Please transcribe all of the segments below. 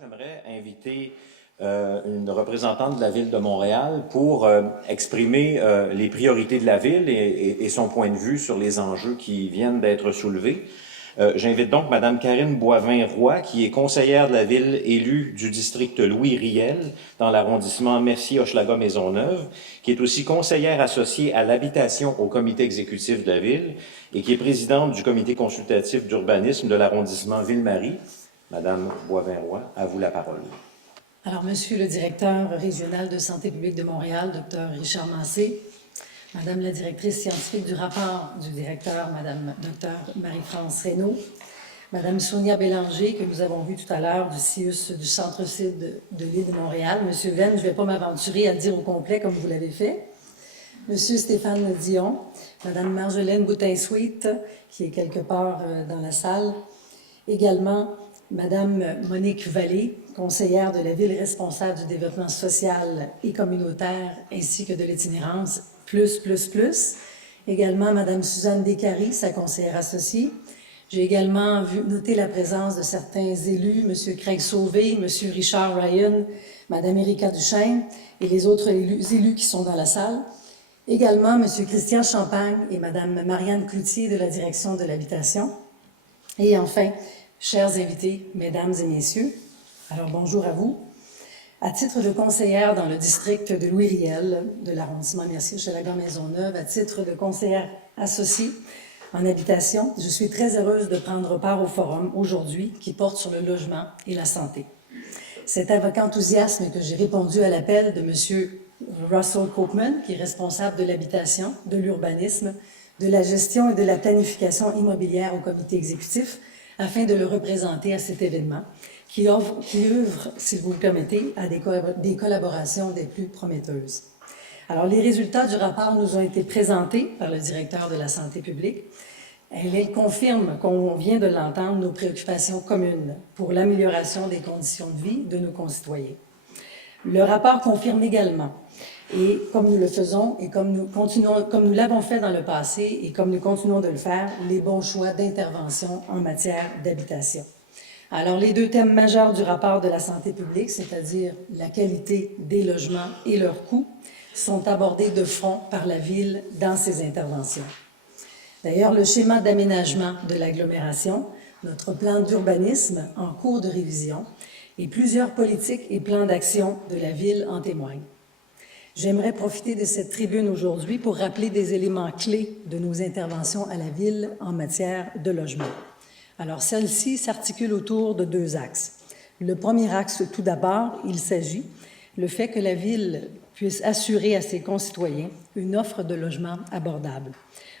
J'aimerais inviter une représentante de la Ville de Montréal pour exprimer les priorités de la Ville et son point de vue sur les enjeux qui viennent d'être soulevés. J'invite donc Madame Karine Boivin-Roy, qui est conseillère de la Ville élue du district Louis-Riel dans l'arrondissement Mercier-Hochelaga-Maisonneuve, qui est aussi conseillère associée à l'habitation au comité exécutif de la Ville et qui est présidente du comité consultatif d'urbanisme de l'arrondissement Ville-Marie. Madame Boivin-Roy, à vous la parole. Alors, Monsieur le directeur régional de santé publique de Montréal, Dr Richard Massé, Madame la directrice scientifique du rapport du directeur, Madame Dr Marie-France Reynaud, Madame Sonia Bélanger, que nous avons vue tout à l'heure du CIUS du Centre-Sud de l'île de Montréal, Monsieur Venn, je ne vais pas m'aventurer à le dire au complet comme vous l'avez fait, Monsieur Stéphane Dion, Madame Marjolaine Boutin-Sweet, qui est quelque part dans la salle, également Madame Monique Vallée, conseillère de la Ville responsable du développement social et communautaire ainsi que de l'itinérance, plus. Également Madame Suzanne Descaries, sa conseillère associée. J'ai également noté la présence de certains élus, Monsieur Craig Sauvé, Monsieur Richard Ryan, Madame Erika Duchesne et les autres élus qui sont dans la salle. Également Monsieur Christian Champagne et Madame Marianne Cloutier de la direction de l'habitation. Et enfin, chers invités, mesdames et messieurs, alors bonjour à vous. À titre de conseillère dans le district de Louis-Riel, de l'arrondissement Mercier-Hochelaga-Maisonneuve, à titre de conseillère associée en habitation, je suis très heureuse de prendre part au forum aujourd'hui qui porte sur le logement et la santé. C'est avec enthousiasme que j'ai répondu à l'appel de M. Russell Copeman, qui est responsable de l'habitation, de l'urbanisme, de la gestion et de la planification immobilière au comité exécutif, afin de le représenter à cet événement, qui œuvre, si vous le permettez, à des collaborations des plus prometteuses. Alors, les résultats du rapport nous ont été présentés par le directeur de la santé publique. Elle confirme, comme on vient de l'entendre, nos préoccupations communes pour l'amélioration des conditions de vie de nos concitoyens. Le rapport confirme également, et comme nous le faisons et comme nous l'avons fait dans le passé et comme nous continuons de le faire, les bons choix d'intervention en matière d'habitation. Alors, les deux thèmes majeurs du rapport de la santé publique, c'est-à-dire la qualité des logements et leur coût, sont abordés de front par la Ville dans ses interventions. D'ailleurs, le schéma d'aménagement de l'agglomération, notre plan d'urbanisme en cours de révision et plusieurs politiques et plans d'action de la Ville en témoignent. J'aimerais profiter de cette tribune aujourd'hui pour rappeler des éléments clés de nos interventions à la Ville en matière de logement. Alors, celle-ci s'articule autour de deux axes. Le premier axe, tout d'abord, il s'agit du fait que la Ville puisse assurer à ses concitoyens une offre de logement abordable.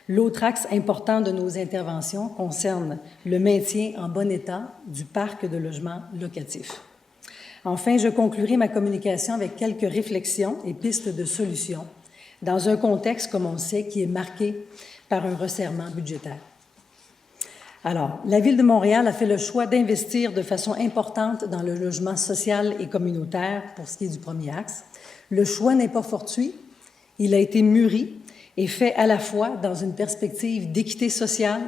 L'autre axe important de nos interventions concerne le maintien en bon état du parc de logements locatifs. Enfin, je conclurai ma communication avec quelques réflexions et pistes de solutions dans un contexte, comme on le sait, qui est marqué par un resserrement budgétaire. Alors, la Ville de Montréal a fait le choix d'investir de façon importante dans le logement social et communautaire pour ce qui est du premier axe. Le choix n'est pas fortuit, il a été mûri et fait à la fois dans une perspective d'équité sociale,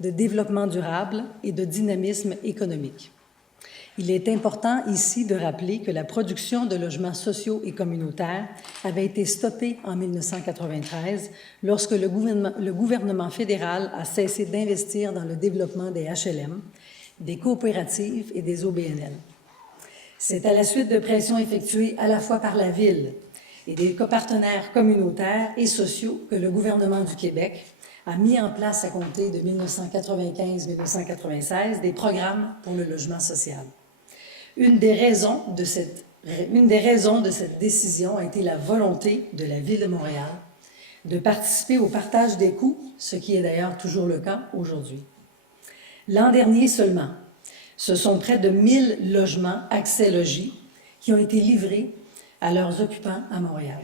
de développement durable et de dynamisme économique. Il est important ici de rappeler que la production de logements sociaux et communautaires avait été stoppée en 1993 lorsque le gouvernement fédéral a cessé d'investir dans le développement des HLM, des coopératives et des OBNL. C'est à la suite de pressions effectuées à la fois par la Ville et des copartenaires communautaires et sociaux que le gouvernement du Québec a mis en place à compter de 1995-1996 des programmes pour le logement social. Une des raisons de cette décision a été la volonté de la Ville de Montréal de participer au partage des coûts, ce qui est d'ailleurs toujours le cas aujourd'hui. L'an dernier seulement, ce sont près de 1000 logements accès logis qui ont été livrés à leurs occupants à Montréal.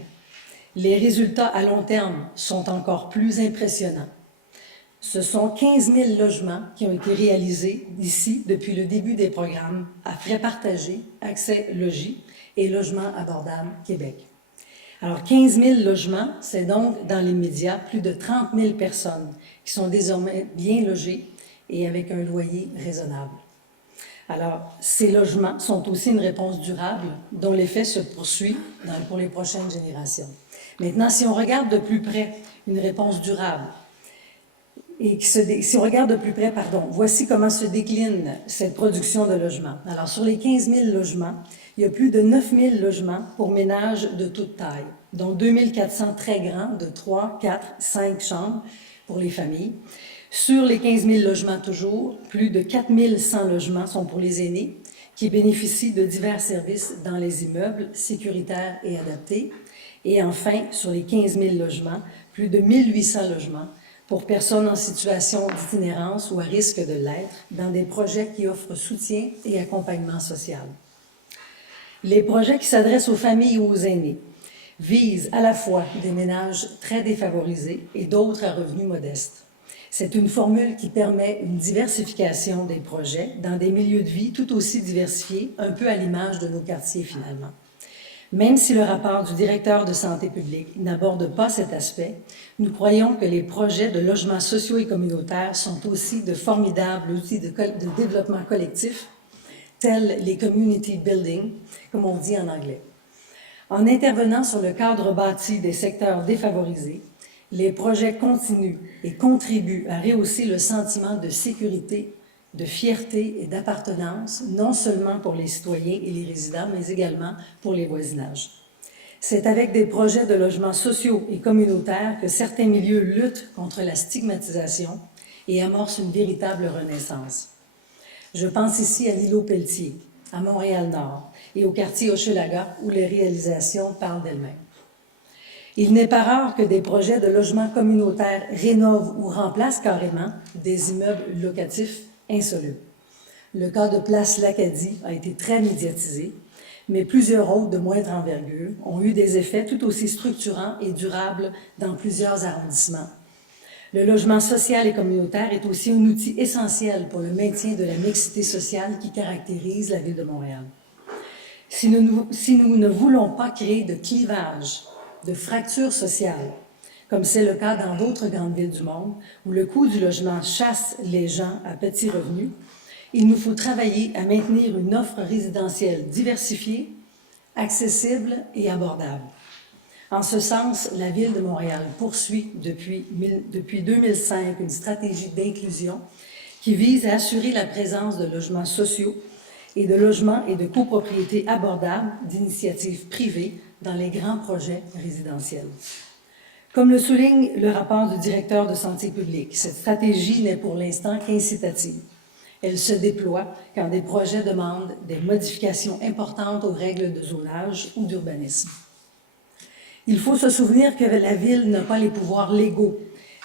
Les résultats à long terme sont encore plus impressionnants. Ce sont 15 000 logements qui ont été réalisés ici depuis le début des programmes à frais partagés, accès logis et logement abordable Québec. Alors, 15 000 logements, c'est donc dans les médias plus de 30 000 personnes qui sont désormais bien logées et avec un loyer raisonnable. Alors, ces logements sont aussi une réponse durable dont l'effet se poursuit pour les prochaines générations. Maintenant, si on regarde de plus près une réponse durable, si on regarde de plus près, voici comment se décline cette production de logements. Alors, sur les 15 000 logements, il y a plus de 9 000 logements pour ménages de toute taille, dont 2 400 très grands de 3, 4, 5 chambres pour les familles. Sur les 15 000 logements toujours, plus de 4 100 logements sont pour les aînés qui bénéficient de divers services dans les immeubles sécuritaires et adaptés. Et enfin, sur les 15 000 logements, plus de 1 800 logements pour personnes en situation d'itinérance ou à risque de l'être dans des projets qui offrent soutien et accompagnement social. Les projets qui s'adressent aux familles ou aux aînés visent à la fois des ménages très défavorisés et d'autres à revenus modestes. C'est une formule qui permet une diversification des projets dans des milieux de vie tout aussi diversifiés, un peu à l'image de nos quartiers finalement. Même si le rapport du directeur de santé publique n'aborde pas cet aspect, nous croyons que les projets de logements sociaux et communautaires sont aussi de formidables outils de développement collectif, tels les community building, comme on dit en anglais. En intervenant sur le cadre bâti des secteurs défavorisés, les projets continuent et contribuent à rehausser le sentiment de sécurité, de fierté et d'appartenance, non seulement pour les citoyens et les résidents, mais également pour les voisinages. C'est avec des projets de logements sociaux et communautaires que certains milieux luttent contre la stigmatisation et amorcent une véritable renaissance. Je pense ici à l'îlot Pelletier, à Montréal-Nord et au quartier Hochelaga, où les réalisations parlent d'elles-mêmes. Il n'est pas rare que des projets de logements communautaires rénovent ou remplacent carrément des immeubles locatifs insolubres. Le cas de Place L'Acadie a été très médiatisé, mais plusieurs autres de moindre envergure ont eu des effets tout aussi structurants et durables dans plusieurs arrondissements. Le logement social et communautaire est aussi un outil essentiel pour le maintien de la mixité sociale qui caractérise la Ville de Montréal. Si nous ne voulons pas créer de clivage, de fractures sociales, comme c'est le cas dans d'autres grandes villes du monde, où le coût du logement chasse les gens à petits revenus, il nous faut travailler à maintenir une offre résidentielle diversifiée, accessible et abordable. En ce sens, la Ville de Montréal poursuit depuis 2005 une stratégie d'inclusion qui vise à assurer la présence de logements sociaux et de logements et de copropriétés abordables d'initiatives privées dans les grands projets résidentiels. Comme le souligne le rapport du directeur de santé publique, cette stratégie n'est pour l'instant qu'incitative. Elle se déploie quand des projets demandent des modifications importantes aux règles de zonage ou d'urbanisme. Il faut se souvenir que la Ville n'a pas les pouvoirs légaux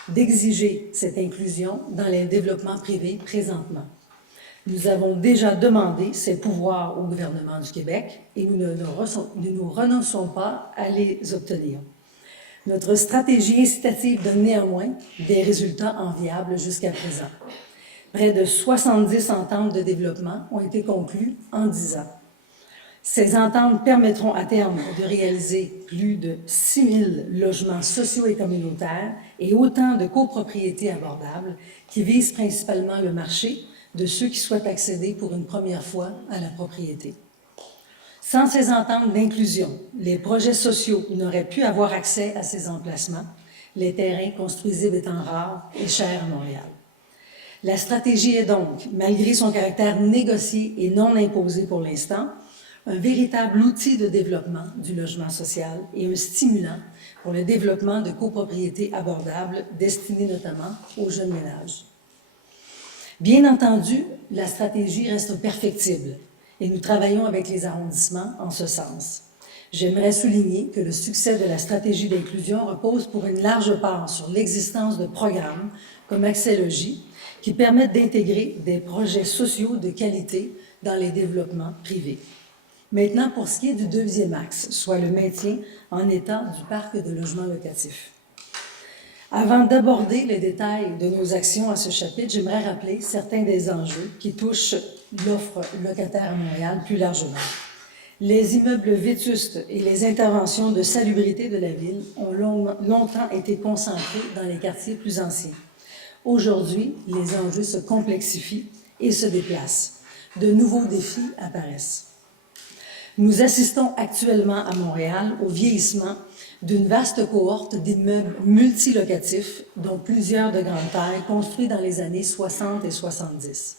d'exiger cette inclusion dans les développements privés présentement. Nous avons déjà demandé ces pouvoirs au gouvernement du Québec et nous ne renonçons pas à les obtenir. Notre stratégie incitative donne néanmoins des résultats enviables jusqu'à présent. Près de 70 ententes de développement ont été conclues en 10 ans. Ces ententes permettront à terme de réaliser plus de 6 000 logements sociaux et communautaires et autant de copropriétés abordables qui visent principalement le marché de ceux qui souhaitent accéder pour une première fois à la propriété. Sans ces ententes d'inclusion, les projets sociaux n'auraient pu avoir accès à ces emplacements, les terrains construisibles étant rares et chers à Montréal. La stratégie est donc, malgré son caractère négocié et non imposé pour l'instant, un véritable outil de développement du logement social et un stimulant pour le développement de copropriétés abordables destinées notamment aux jeunes ménages. Bien entendu, la stratégie reste perfectible et nous travaillons avec les arrondissements en ce sens. J'aimerais souligner que le succès de la stratégie d'inclusion repose pour une large part sur l'existence de programmes comme Accès Logis qui permettent d'intégrer des projets sociaux de qualité dans les développements privés. Maintenant, pour ce qui est du deuxième axe, soit le maintien en état du parc de logements locatifs. Avant d'aborder les détails de nos actions à ce chapitre, j'aimerais rappeler certains des enjeux qui touchent l'offre locataire à Montréal plus largement. Les immeubles vétustes et les interventions de salubrité de la ville ont longtemps été concentrés dans les quartiers plus anciens. Aujourd'hui, les enjeux se complexifient et se déplacent. de nouveaux défis apparaissent. Nous assistons actuellement à Montréal au vieillissement d'une vaste cohorte d'immeubles multilocatifs, dont plusieurs de grande taille, construits dans les années 60 et 70.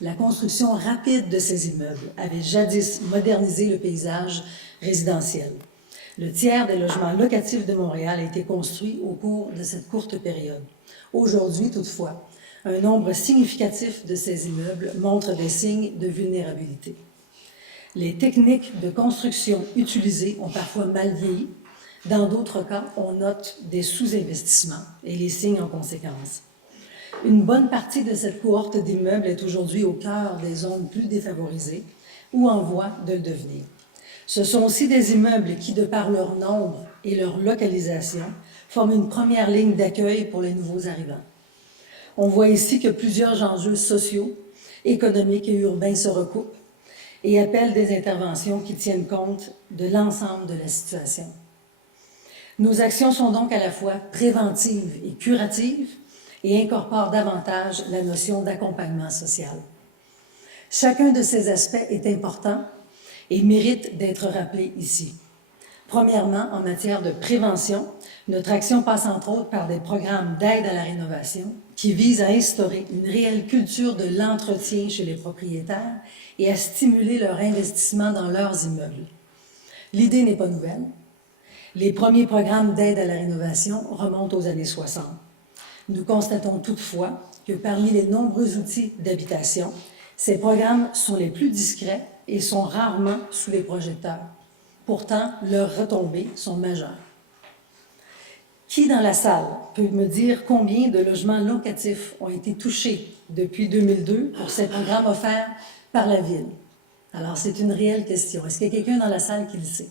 La construction rapide de ces immeubles avait jadis modernisé le paysage résidentiel. Le tiers des logements locatifs de Montréal a été construit au cours de cette courte période. Aujourd'hui, toutefois, un nombre significatif de ces immeubles montre des signes de vulnérabilité. Les techniques de construction utilisées ont parfois mal vieilli. Dans d'autres cas, on note des sous-investissements et les signes en conséquence. Une bonne partie de cette cohorte d'immeubles est aujourd'hui au cœur des zones plus défavorisées ou en voie de le devenir. Ce sont aussi des immeubles qui, de par leur nombre et leur localisation, forment une première ligne d'accueil pour les nouveaux arrivants. On voit ici que plusieurs enjeux sociaux, économiques et urbains se recoupent et appellent des interventions qui tiennent compte de l'ensemble de la situation. Nos actions sont donc à la fois préventives et curatives et incorporent davantage la notion d'accompagnement social. Chacun de ces aspects est important et mérite d'être rappelé ici. Premièrement, en matière de prévention, notre action passe entre autres par des programmes d'aide à la rénovation qui visent à instaurer une réelle culture de l'entretien chez les propriétaires et à stimuler leur investissement dans leurs immeubles. L'idée n'est pas nouvelle. Les premiers programmes d'aide à la rénovation remontent aux années 60. Nous constatons toutefois que parmi les nombreux outils d'habitation, ces programmes sont les plus discrets et sont rarement sous les projecteurs. Pourtant, leurs retombées sont majeures. Qui dans la salle peut me dire combien de logements locatifs ont été touchés depuis 2002 pour ces programmes offerts par la Ville? Alors, c'est une réelle question. Est-ce qu'il y a quelqu'un dans la salle qui le sait?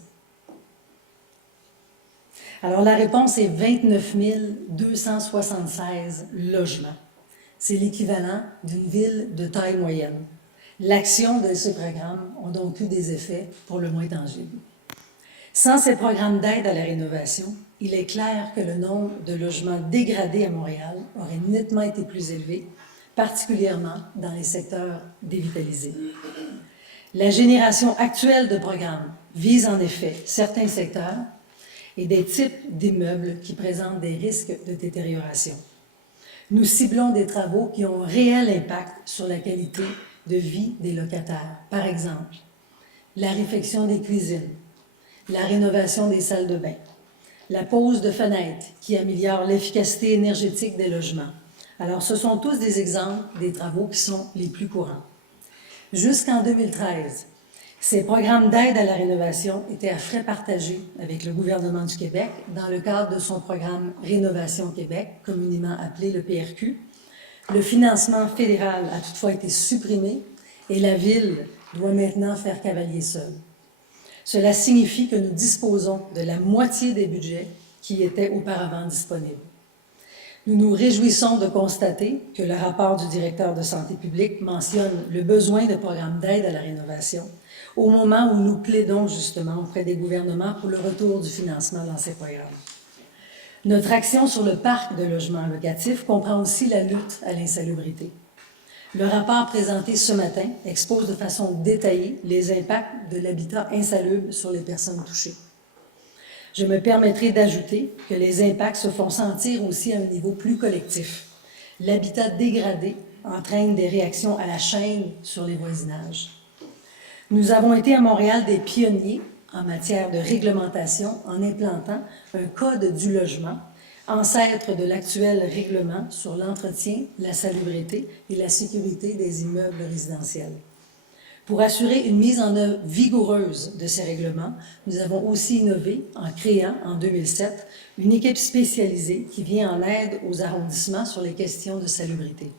Alors, la réponse est 29 276 logements. C'est l'équivalent d'une ville de taille moyenne. L'action de ce programme a donc eu des effets pour le moins tangibles. Sans ces programmes d'aide à la rénovation, il est clair que le nombre de logements dégradés à Montréal aurait nettement été plus élevé, particulièrement dans les secteurs dévitalisés. La génération actuelle de programmes vise en effet certains secteurs et des types d'immeubles qui présentent des risques de détérioration. Nous ciblons des travaux qui ont un réel impact sur la qualité de vie des locataires. Par exemple, la réfection des cuisines, la rénovation des salles de bain, la pose de fenêtres qui améliorent l'efficacité énergétique des logements. Alors, ce sont tous des exemples des travaux qui sont les plus courants. Jusqu'en 2013, ces programmes d'aide à la rénovation étaient à frais partagés avec le gouvernement du Québec dans le cadre de son programme Rénovation Québec, communément appelé le PRQ. Le financement fédéral a toutefois été supprimé et la Ville doit maintenant faire cavalier seul. Cela signifie que nous disposons de la moitié des budgets qui étaient auparavant disponibles. Nous nous réjouissons de constater que le rapport du directeur de santé publique mentionne le besoin de programmes d'aide à la rénovation au moment où nous plaidons justement auprès des gouvernements pour le retour du financement dans ces programmes. Notre action sur le parc de logements locatifs comprend aussi la lutte à l'insalubrité. Le rapport présenté ce matin expose de façon détaillée les impacts de l'habitat insalubre sur les personnes touchées. Je me permettrai d'ajouter que les impacts se font sentir aussi à un niveau plus collectif. L'habitat dégradé entraîne des réactions à la chaîne sur les voisinages. Nous avons été à Montréal des pionniers en matière de réglementation en implantant un code du logement, ancêtre de l'actuel règlement sur l'entretien, la salubrité et la sécurité des immeubles résidentiels. Pour assurer une mise en œuvre vigoureuse de ces règlements, nous avons aussi innové en créant, en 2007, une équipe spécialisée qui vient en aide aux arrondissements sur les questions de salubrité.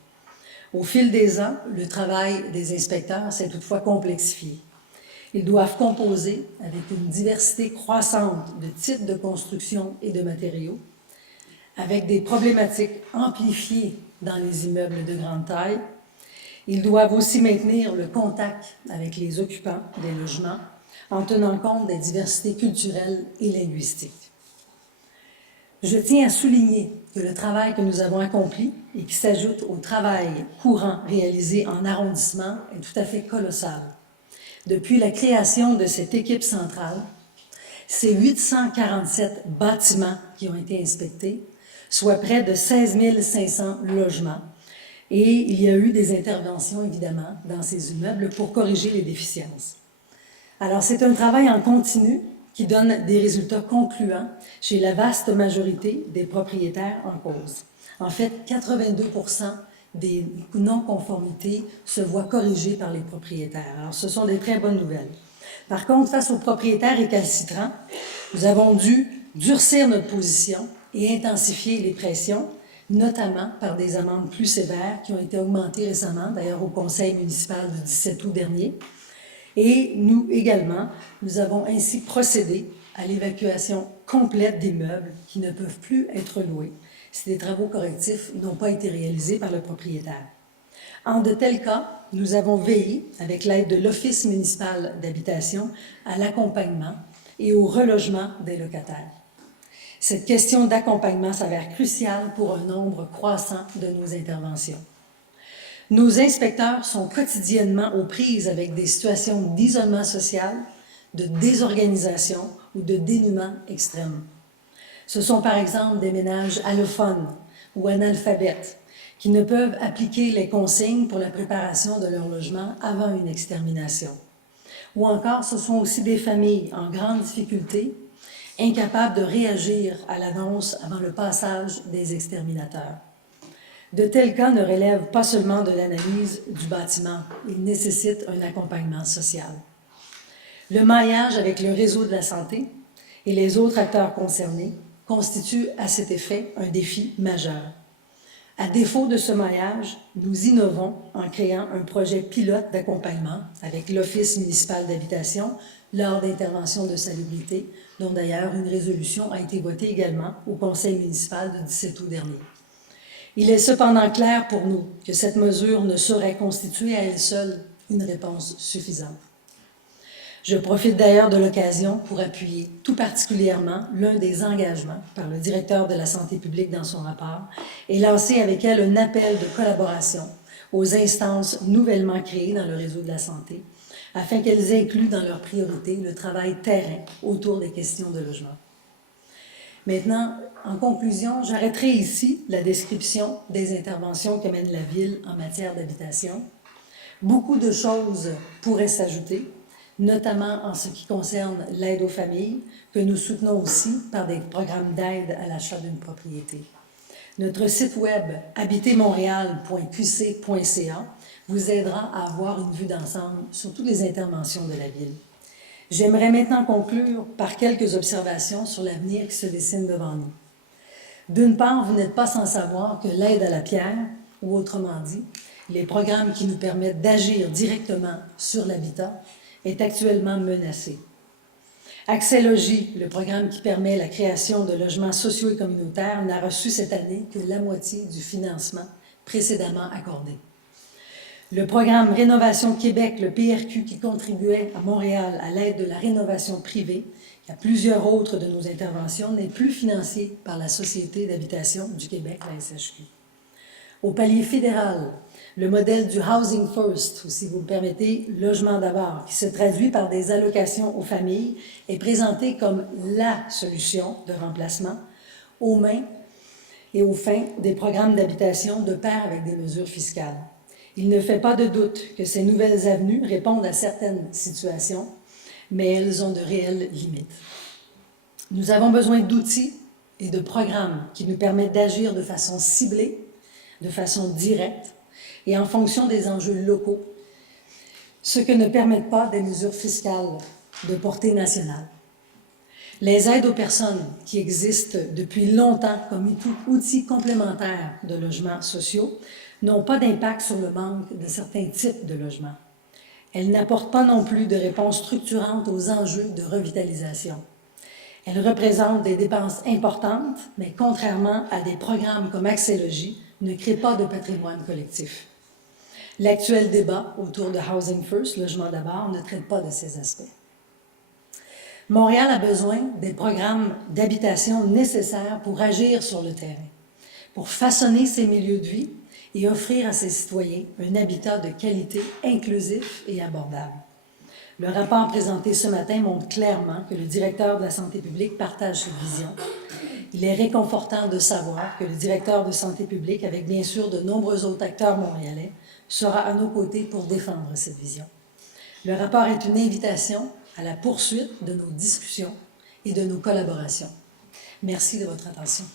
Au fil des ans, le travail des inspecteurs s'est toutefois complexifié. Ils doivent composer avec une diversité croissante de types de construction et de matériaux, avec des problématiques amplifiées dans les immeubles de grande taille. Ils doivent aussi maintenir le contact avec les occupants des logements en tenant compte des diversités culturelles et linguistiques. Je tiens à souligner que que le travail que nous avons accompli et qui s'ajoute au travail courant réalisé en arrondissement est tout à fait colossal. Depuis la création de cette équipe centrale, c'est 847 bâtiments qui ont été inspectés, soit près de 16 500 logements. Et il y a eu des interventions, évidemment, dans ces immeubles pour corriger les déficiences. Alors, c'est un travail en continu qui donne des résultats concluants chez la vaste majorité des propriétaires en cause. En fait, 82% des non-conformités se voient corrigées par les propriétaires. Alors, ce sont des très bonnes nouvelles. Par contre, face aux propriétaires récalcitrants, nous avons dû durcir notre position et intensifier les pressions, notamment par des amendes plus sévères qui ont été augmentées récemment, d'ailleurs au conseil municipal du 17 août dernier. Et nous également, nous avons ainsi procédé à l'évacuation complète des meubles qui ne peuvent plus être loués si des travaux correctifs n'ont pas été réalisés par le propriétaire. En de tels cas, nous avons veillé, avec l'aide de l'Office municipal d'habitation, à l'accompagnement et au relogement des locataires. Cette question d'accompagnement s'avère cruciale pour un nombre croissant de nos interventions. Nos inspecteurs sont quotidiennement aux prises avec des situations d'isolement social, de désorganisation ou de dénuement extrême. Ce sont par exemple des ménages allophones ou analphabètes qui ne peuvent appliquer les consignes pour la préparation de leur logement avant une extermination. Ou encore, ce sont aussi des familles en grande difficulté, incapables de réagir à l'annonce avant le passage des exterminateurs. De tels cas ne relèvent pas seulement de l'analyse du bâtiment, ils nécessitent un accompagnement social. Le maillage avec le réseau de la santé et les autres acteurs concernés constitue à cet effet un défi majeur. À défaut de ce maillage, nous innovons en créant un projet pilote d'accompagnement avec l'Office municipal d'habitation lors d'interventions de salubrité, dont d'ailleurs une résolution a été votée également au conseil municipal du 17 août dernier. Il est cependant clair pour nous que cette mesure ne saurait constituer à elle seule une réponse suffisante. Je profite d'ailleurs de l'occasion pour appuyer tout particulièrement l'un des engagements par le directeur de la santé publique dans son rapport et lancer avec elle un appel de collaboration aux instances nouvellement créées dans le réseau de la santé afin qu'elles incluent dans leurs priorités le travail terrain autour des questions de logement. Maintenant, en conclusion, j'arrêterai ici la description des interventions que mène la Ville en matière d'habitation. Beaucoup de choses pourraient s'ajouter, notamment en ce qui concerne l'aide aux familles, que nous soutenons aussi par des programmes d'aide à l'achat d'une propriété. Notre site web habitermontréal.qc.ca vous aidera à avoir une vue d'ensemble sur toutes les interventions de la Ville. J'aimerais maintenant conclure par quelques observations sur l'avenir qui se dessine devant nous. D'une part, vous n'êtes pas sans savoir que l'aide à la pierre, ou autrement dit, les programmes qui nous permettent d'agir directement sur l'habitat, est actuellement menacé. Accès Logis, le programme qui permet la création de logements sociaux et communautaires, n'a reçu cette année que la moitié du financement précédemment accordé. Le programme Rénovation Québec, le PRQ, qui contribuait à Montréal à l'aide de la rénovation privée, et à plusieurs autres de nos interventions, n'est plus financé par la Société d'habitation du Québec, la SHQ. Au palier fédéral, le modèle du Housing First, ou si vous me permettez, logement d'abord, qui se traduit par des allocations aux familles, est présenté comme la solution de remplacement aux mains et aux fins des programmes d'habitation de pair avec des mesures fiscales. Il ne fait pas de doute que ces nouvelles avenues répondent à certaines situations, mais elles ont de réelles limites. Nous avons besoin d'outils et de programmes qui nous permettent d'agir de façon ciblée, de façon directe et en fonction des enjeux locaux, ce que ne permettent pas des mesures fiscales de portée nationale. Les aides aux personnes qui existent depuis longtemps comme outils complémentaires de logements sociaux n'ont pas d'impact sur le manque de certains types de logements. Elles n'apportent pas non plus de réponse structurante aux enjeux de revitalisation. Elles représentent des dépenses importantes, mais contrairement à des programmes comme Accès Logis, ne créent pas de patrimoine collectif. L'actuel débat autour de Housing First, logement d'abord, ne traite pas de ces aspects. Montréal a besoin des programmes d'habitation nécessaires pour agir sur le terrain. pour façonner ces milieux de vie et offrir à ses citoyens un habitat de qualité inclusif et abordable. Le rapport présenté ce matin montre clairement que le directeur de la santé publique partage cette vision. Il est réconfortant de savoir que le directeur de santé publique, avec bien sûr de nombreux autres acteurs montréalais, sera à nos côtés pour défendre cette vision. Le rapport est une invitation à la poursuite de nos discussions et de nos collaborations. Merci de votre attention.